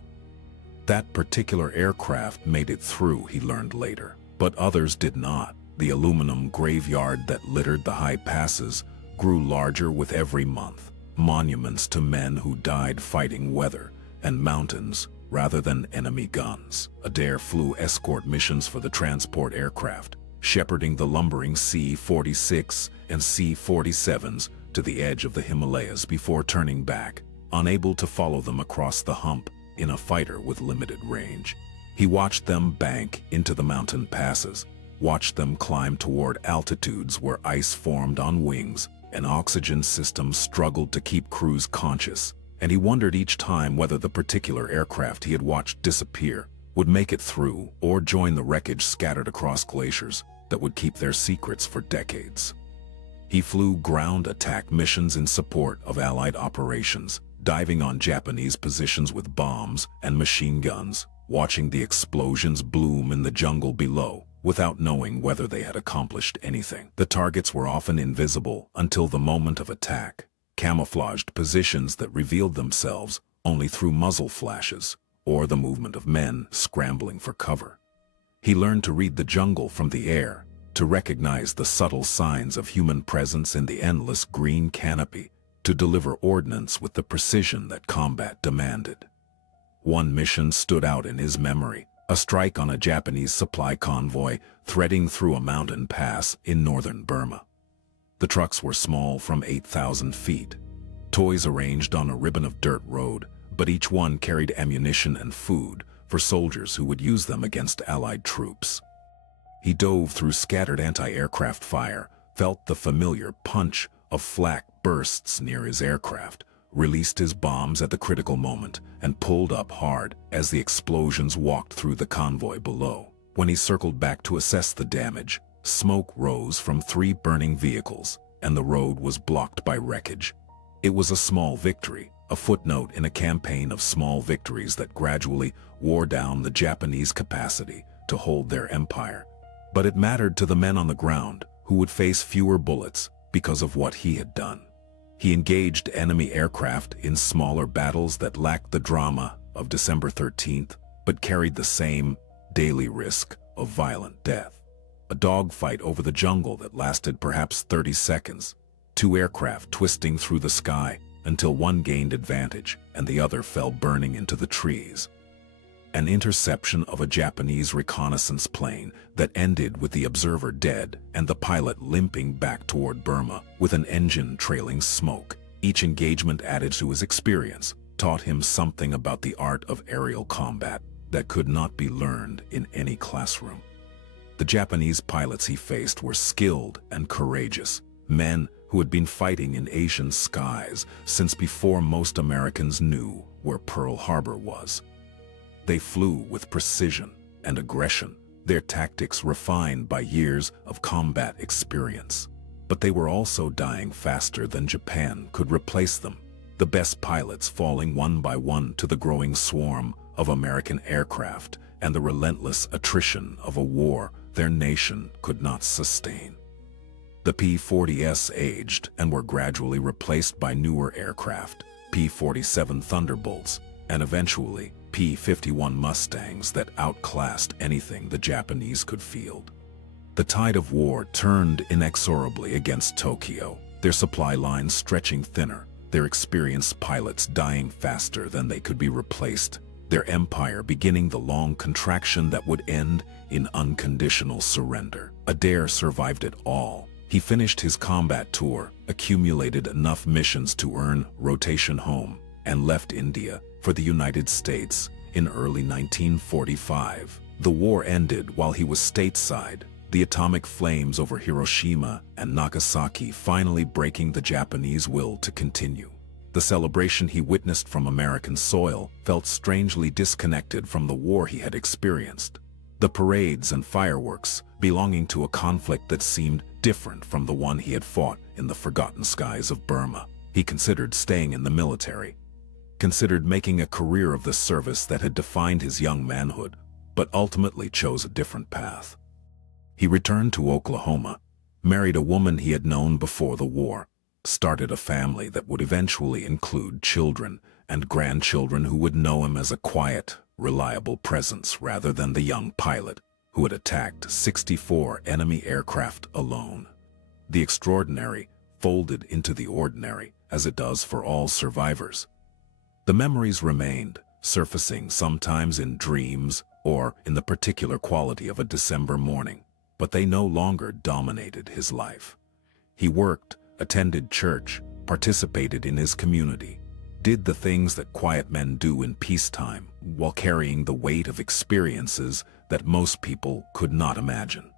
That particular aircraft made it through, he learned later, but others did not. The aluminum graveyard that littered the high passes grew larger with every month, monuments to men who died fighting weather and mountains rather than enemy guns. Adair flew escort missions for the transport aircraft, shepherding the lumbering C-46 and C-47s to the edge of the Himalayas before turning back, unable to follow them across the hump in a fighter with limited range. He watched them bank into the mountain passes, watched them climb toward altitudes where ice formed on wings and oxygen systems struggled to keep crews conscious, and he wondered each time whether the particular aircraft he had watched disappear would make it through or join the wreckage scattered across glaciers that would keep their secrets for decades. He flew ground attack missions in support of Allied operations, diving on Japanese positions with bombs and machine guns, watching the explosions bloom in the jungle below, without knowing whether they had accomplished anything. The targets were often invisible until the moment of attack, camouflaged positions that revealed themselves only through muzzle flashes or the movement of men scrambling for cover. He learned to read the jungle from the air, to recognize the subtle signs of human presence in the endless green canopy, to deliver ordnance with the precision that combat demanded. One mission stood out in his memory, a strike on a Japanese supply convoy threading through a mountain pass in northern Burma. The trucks were small, from 8,000 feet, toys arranged on a ribbon of dirt road, but each one carried ammunition and food for soldiers who would use them against Allied troops. He dove through scattered anti-aircraft fire, felt the familiar punch of flak bursts near his aircraft, released his bombs at the critical moment, and pulled up hard as the explosions walked through the convoy below. When he circled back to assess the damage, smoke rose from 3 burning vehicles, and the road was blocked by wreckage. It was a small victory, a footnote in a campaign of small victories that gradually wore down the Japanese capacity to hold their empire. But it mattered to the men on the ground, who would face fewer bullets because of what he had done. He engaged enemy aircraft in smaller battles that lacked the drama of December 13th, but carried the same daily risk of violent death. A dogfight over the jungle that lasted perhaps 30 seconds, 2 aircraft twisting through the sky until one gained advantage and the other fell burning into the trees. An interception of a Japanese reconnaissance plane that ended with the observer dead and the pilot limping back toward Burma with an engine trailing smoke. Each engagement added to his experience, taught him something about the art of aerial combat that could not be learned in any classroom. The Japanese pilots he faced were skilled and courageous, men who had been fighting in Asian skies since before most Americans knew where Pearl Harbor was. They flew with precision and aggression, their tactics refined by years of combat experience. But they were also dying faster than Japan could replace them, the best pilots falling one by one to the growing swarm of American aircraft and the relentless attrition of a war their nation could not sustain. The P-40s aged and were gradually replaced by newer aircraft, P-47 Thunderbolts, and eventually P-51 Mustangs that outclassed anything the Japanese could field. The tide of war turned inexorably against Tokyo, their supply lines stretching thinner, their experienced pilots dying faster than they could be replaced, their empire beginning the long contraction that would end in unconditional surrender. Adair survived it all. He finished his combat tour, accumulated enough missions to earn rotation home, and left India for the United States in early 1945. The war ended while he was stateside, the atomic flames over Hiroshima and Nagasaki finally breaking the Japanese will to continue. The celebration he witnessed from American soil felt strangely disconnected from the war he had experienced. The parades and fireworks belonging to a conflict that seemed different from the one he had fought in the forgotten skies of Burma. He considered staying in the military, considered making a career of the service that had defined his young manhood, but ultimately chose a different path. He returned to Oklahoma, married a woman he had known before the war, started a family that would eventually include children and grandchildren who would know him as a quiet, reliable presence rather than the young pilot who had attacked 64 enemy aircraft alone. The extraordinary folded into the ordinary, as it does for all survivors. The memories remained, surfacing sometimes in dreams or in the particular quality of a December morning, but they no longer dominated his life. He worked, attended church, participated in his community, did the things that quiet men do in peacetime while carrying the weight of experiences that most people could not imagine.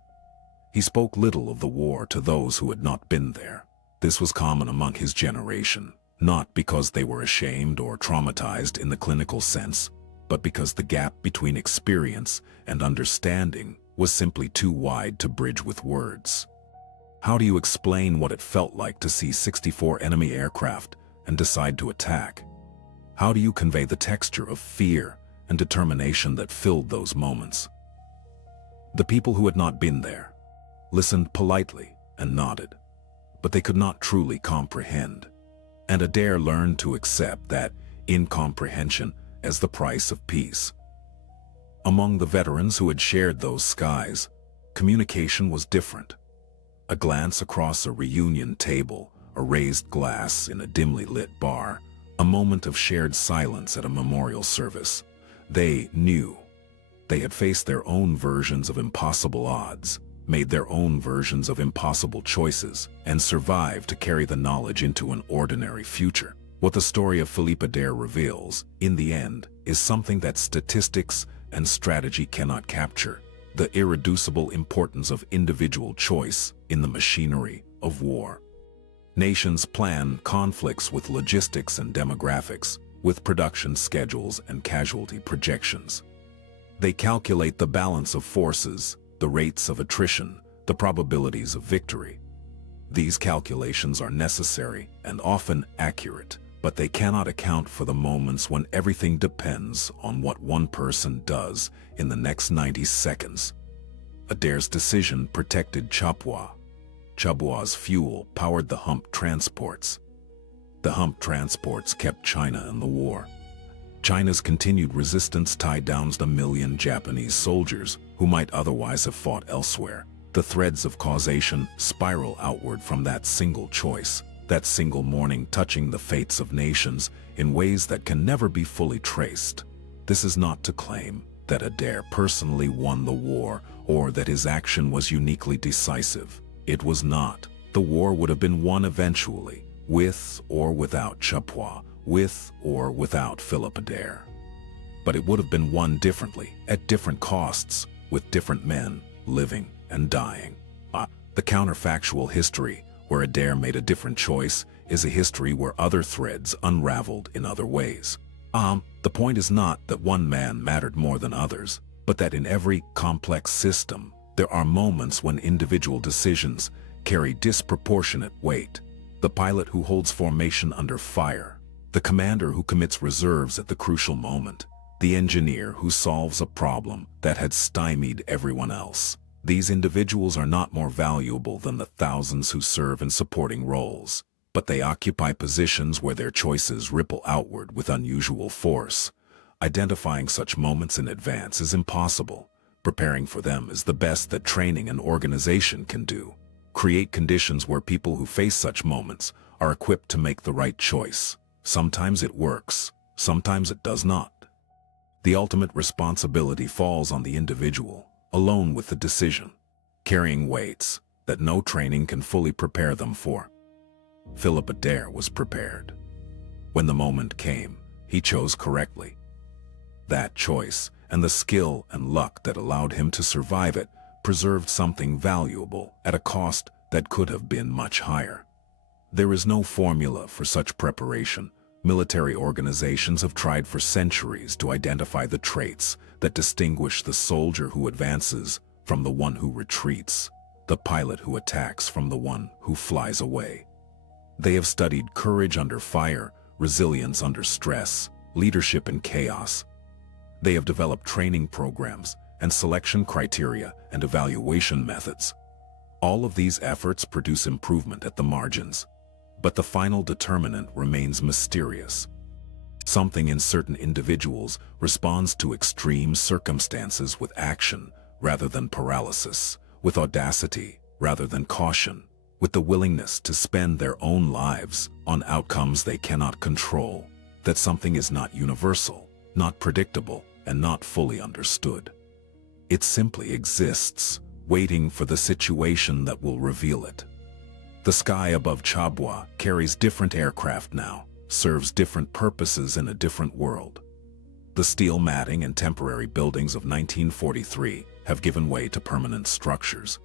He spoke little of the war to those who had not been there. This was common among his generation, not because they were ashamed or traumatized in the clinical sense, but because the gap between experience and understanding was simply too wide to bridge with words. How do you explain what it felt like to see 64 enemy aircraft and decide to attack? How do you convey the texture of fear and determination that filled those moments? The people who had not been there listened politely and nodded, but they could not truly comprehend. And Adair learned to accept that incomprehension as the price of peace. Among the veterans who had shared those skies, communication was different. A glance across a reunion table, a raised glass in a dimly lit bar, a moment of shared silence at a memorial service. They knew. They had faced their own versions of impossible odds, made their own versions of impossible choices, and survived to carry the knowledge into an ordinary future. What the story of Philip Adair reveals, in the end, is something that statistics and strategy cannot capture: the irreducible importance of individual choice in the machinery of war. Nations plan conflicts with logistics and demographics, with production schedules and casualty projections. They calculate the balance of forces, the rates of attrition, the probabilities of victory. These calculations are necessary and often accurate, but they cannot account for the moments when everything depends on what one person does in the next 90 seconds. Adair's decision protected Chabua. Chabua's fuel powered the hump transports. The hump transports kept China in the war. China's continued resistance tied down the million Japanese soldiers who might otherwise have fought elsewhere. The threads of causation spiral outward from that single choice, that single morning, touching the fates of nations in ways that can never be fully traced. This is not to claim that Adair personally won the war or that his action was uniquely decisive. It was not. The war would have been won eventually, with or without Chabua, with or without Philip Adair. But it would have been won differently, at different costs, with different men living and dying. The counterfactual history, where Adair made a different choice, is a history where other threads unraveled in other ways. The point is not that one man mattered more than others, but that in every complex system, there are moments when individual decisions carry disproportionate weight. The pilot who holds formation under fire, the commander who commits reserves at the crucial moment, the engineer who solves a problem that had stymied everyone else. These individuals are not more valuable than the thousands who serve in supporting roles, but they occupy positions where their choices ripple outward with unusual force. Identifying such moments in advance is impossible. Preparing for them is the best that training and organization can do. Create conditions where people who face such moments are equipped to make the right choice. Sometimes it works, sometimes it does not. The ultimate responsibility falls on the individual, alone with the decision, carrying weights that no training can fully prepare them for. Philip Adair was prepared. When the moment came, he chose correctly. That choice, and the skill and luck that allowed him to survive it, preserved something valuable at a cost that could have been much higher. There is no formula for such preparation. Military organizations have tried for centuries to identify the traits that distinguish the soldier who advances from the one who retreats, the pilot who attacks from the one who flies away. They have studied courage under fire, resilience under stress, leadership in chaos. They have developed training programs and selection criteria and evaluation methods. All of these efforts produce improvement at the margins, but the final determinant remains mysterious. Something in certain individuals responds to extreme circumstances with action rather than paralysis, with audacity rather than caution, with the willingness to spend their own lives on outcomes they cannot control. That something is not universal, not predictable, and not fully understood. It simply exists, waiting for the situation that will reveal it. The sky above Chabua carries different aircraft now, serves different purposes in a different world. The steel matting and temporary buildings of 1943 have given way to permanent structures.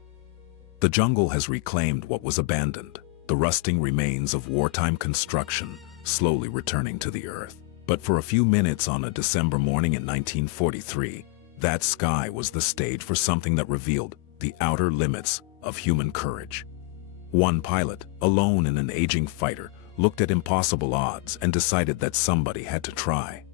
The jungle has reclaimed what was abandoned, the rusting remains of wartime construction slowly returning to the earth. But for a few minutes on a December morning in 1943, that sky was the stage for something that revealed the outer limits of human courage. One pilot, alone in an aging fighter, looked at impossible odds and decided that somebody had to try.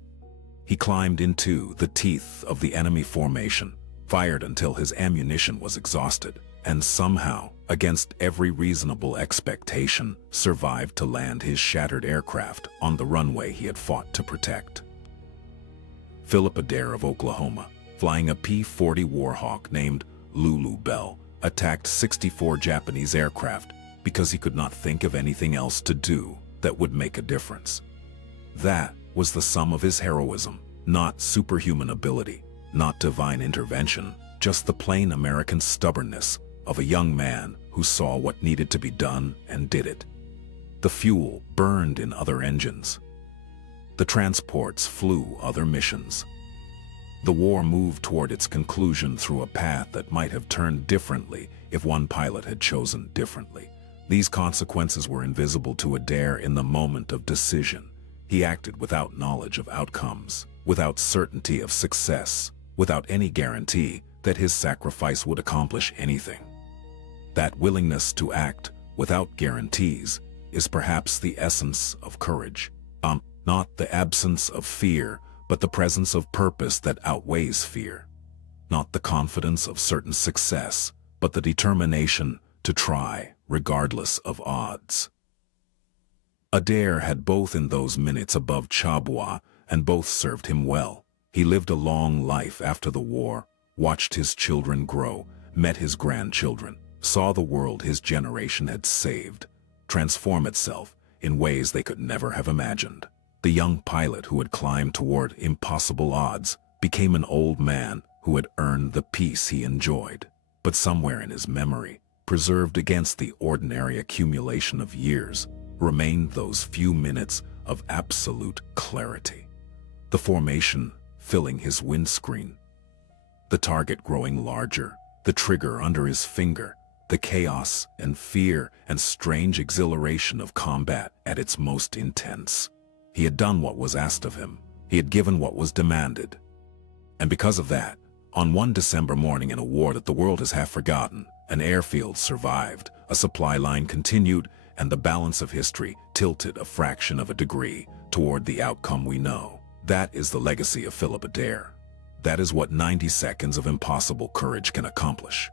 He climbed into the teeth of the enemy formation, fired until his ammunition was exhausted, and somehow, against every reasonable expectation, survived to land his shattered aircraft on the runway he had fought to protect. Philip Adair of Oklahoma, flying a P-40 Warhawk named Lulu Bell, attacked 64 Japanese aircraft because he could not think of anything else to do that would make a difference. That was the sum of his heroism, not superhuman ability, not divine intervention, just the plain American stubbornness of a young man who saw what needed to be done and did it. The fuel burned in other engines. The transports flew other missions. The war moved toward its conclusion through a path that might have turned differently if one pilot had chosen differently. These consequences were invisible to Adair in the moment of decision. He acted without knowledge of outcomes, without certainty of success, without any guarantee that his sacrifice would accomplish anything. That willingness to act without guarantees is perhaps the essence of courage. Not the absence of fear, but the presence of purpose that outweighs fear. Not the confidence of certain success, but the determination to try, regardless of odds. Adair had both in those minutes above Chabua, and both served him well. He lived a long life after the war, watched his children grow, met his grandchildren, saw the world his generation had saved transform itself in ways they could never have imagined. The young pilot who had climbed toward impossible odds became an old man who had earned the peace he enjoyed. But somewhere in his memory, preserved against the ordinary accumulation of years, remained those few minutes of absolute clarity. The formation filling his windscreen, the target growing larger, the trigger under his finger, the chaos and fear and strange exhilaration of combat at its most intense. He had done what was asked of him. He had given what was demanded. And because of that, on one December morning in a war that the world has half forgotten, an airfield survived, a supply line continued, and the balance of history tilted a fraction of a degree toward the outcome we know. That is the legacy of Philip Adair. That is what 90 seconds of impossible courage can accomplish.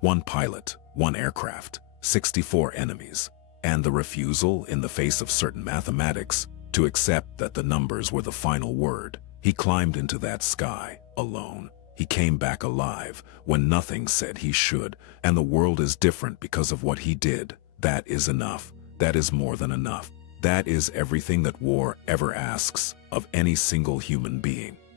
One pilot, one aircraft, 64 enemies, and the refusal, in the face of certain mathematics, to accept that the numbers were the final word. He climbed into that sky, alone. He came back alive when nothing said he should, and the world is different because of what he did. That is enough. That is more than enough. That is everything that war ever asks of any single human being.